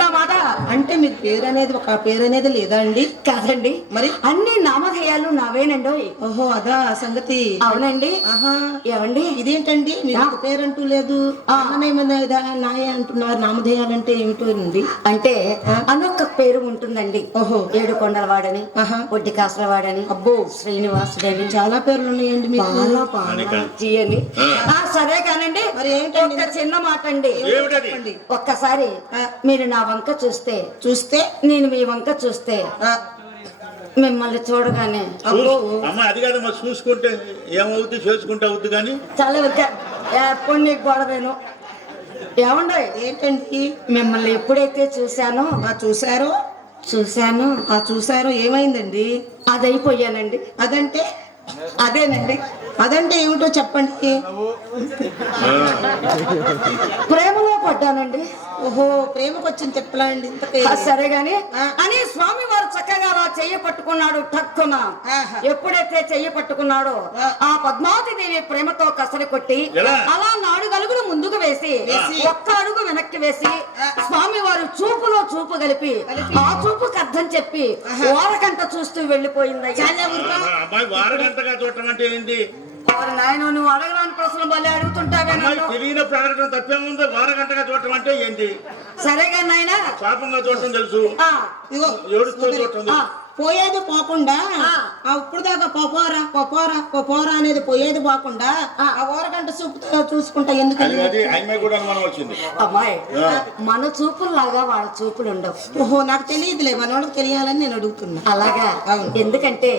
విందా మాట. అంటే మీకు పేరు అనేది లేదా అండి? కాదండి, మరి అన్ని నామధేయాలు నావేనండి. ఓహో అదా సంగతి. అవునండి. ఆహా, ఏమండి ఇదేంటండి మీకు పేరంటూ లేదు, నాయ అంటున్నారు. నామధేయాలంటే ఏమిటో అండి? అంటే అనొక్క పేరు ఉంటుందండి. ఓహో, ఏడుకొండలవాడని, ఒడ్డి కాసలవాడని, అబ్బో శ్రీనివాసుడని, చాలా పేర్లు ఉన్నాయండి మీకు. అని. సరే కానండి, మరి ఏంటండి? ఒక చిన్న మాట అండి. ఒక్కసారి మీరు నా వంక చూస్తే నేను మీ వంక చూస్తే మిమ్మల్ని చూడగానే అమ్మ అది కాదు, మరి చూసుకుంటే ఏమవుద్ది, చేసుకుంటే అవుద్ది. కానీ చాలా ఎప్పుడు నీకు గొడవేను. ఏమండి ఏంటండి? మిమ్మల్ని ఎప్పుడైతే చూశానో చూశారు ఏమైందండి? అదైపోయానండి. అదంటే అదేనండి. అదంటే ఏమిటో చెప్పండి. ప్రేమలో పడ్డానండి. ఓహో, ప్రేమకు వచ్చింది చెప్పలా అండి? సరే గాని అని స్వామి వారు చక్కగా అలా చెయ్యి పట్టుకున్నాడు. టక్కున ఎప్పుడైతే చెయ్యి పట్టుకున్నాడో ఆ పద్మావతి దేవి ప్రేమతో కసరి కొట్టి అలా 4 అడుగులు ముందుకు వేసి 1 అడుగు వెనక్కి వేసి స్వామి వారు చూపులో చూపు కలిపి ఆ చూపుకి అర్థం చెప్పి ఓరకంట చూస్తూ వెళ్ళిపోయింది. నాయన నువ్వు అడగరాని ప్రశ్నలు మళ్ళీ అడుగుతుంటావే. తెలియనప్పుడు అడగడం తప్పేముంది? వారగంటగా చూడటం అంటే ఏంటి? సరేగా నాయన, పాపంగా చూడటం తెలుసు, ఏడుస్తూ చూడటం తెలుసు. పోయేది పోకుండా ఇప్పుడు దాకా పోపోరా అనేది పోయేది పోకుండా ఆ ఓరగంట చూపుతో చూసుకుంటా ఎందుకు? అమ్మాయి, మన చూపుల్లాగా వాళ్ళ చూపులు ఉండవు. ఓహో, నాకు తెలియదులే, మనోళ్ళకి తెలియాలని నేను అడుగుతున్నా. అలాగా, ఎందుకంటే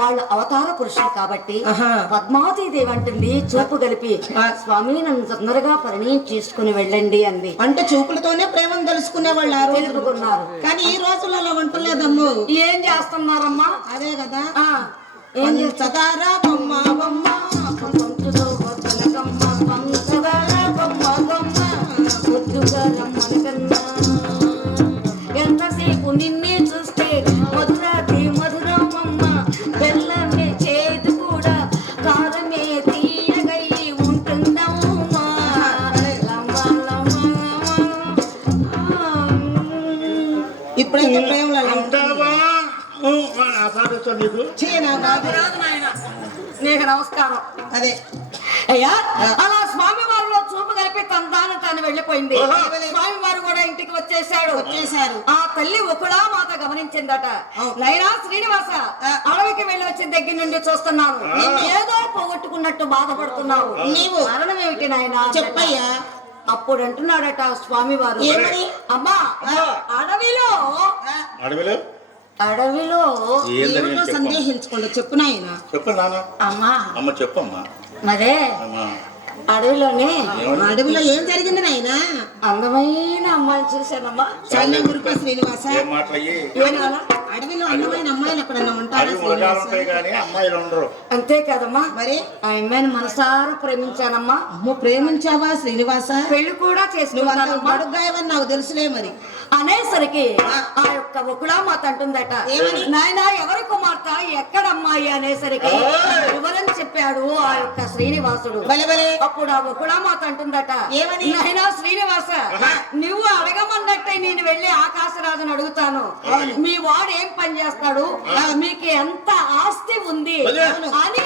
వాళ్ళు అవతార పురుషులు కాబట్టి. పద్మావతి దేవి అంటుంది చూపు కలిపి స్వామి నన్ను తొందరగా పరిణయం చేసుకుని వెళ్ళండి అంది. అంటే చూపులతోనే ప్రేమను తెలుసుకునే వాళ్ళు తెలుపుకున్నారు. కానీ ఈ రోజుల్లో అలా ఉంటలేదమ్ము. ఏం చేస్తున్నారమ్మా? అదే కదా, ఏం చేస్తారా? బొమ్మ బొమ్మ ఎంతసేపు నిన్నే చూస్తే మధురాతి మధురమ్మ, బెల్లమే చేదు కూడా కారమే తీయగై ఉంటుందమ్మా. ఇప్పుడైతే ప్రేమలో నీకు నమస్కారం. అదే అయ్యా, అలా స్వామి వారిలో చూపు కలిపి తాను వెళ్ళిపోయింది. స్వామి వారు కూడా ఇంటికి వచ్చేసారు. ఆ తల్లి ఒకడా మాత గమనించిందట. నైనా శ్రీనివాస, అడవికి వెళ్ళి వచ్చిన దగ్గర నుండి చూస్తున్నాను, ఏదో పోగొట్టుకున్నట్టు బాధపడుతున్నావు. నీవు కారణం ఏమిటి నాయనా? చెప్పయ్యా. అప్పుడు అంటున్నాడట స్వామి వారు, అమ్మా అడవిలో సందేహించుకోండి, చెప్పు నాయన. అమ్మా చెప్పమ్మా. మరే అడవిలో ఏం జరిగింది నాయన? అందమైన అమ్మాయిని చూశానమ్మా. చాలా ఊరుకో శ్రీనివాస, అడవిలో అందమైన అమ్మాయిలు ఎక్కడన్నా ఉంటారా? అంతే కదమ్మా. మరి ఆ అమ్మాయిని మనసారా ప్రేమించానమ్మా. అమ్మో, ప్రేమించావా శ్రీనివాస? పెళ్లి కూడా చేసుకున్నానమ్మా. అడుగుగాయవని నాకు తెలుసులే. మరి అనేసరికి ఆ యొక్క ఒకళామాత అంటుందట, నాయన ఎవరి కుమార్తె, ఎక్కడ అమ్మాయి అనేసరికి వివరం చెప్పాడు ఆ యొక్క శ్రీనివాసుడు. అప్పుడు ఆ ఒకళామాత అంటుందట, నాయన శ్రీనివాస, నువ్వు అడగమన్నట్టే నేను వెళ్ళి ఆకాశరాజును అడుగుతాను. మీ వాడు ఏం పని చేస్తాడు, మీకు ఎంత ఆస్తి ఉంది అని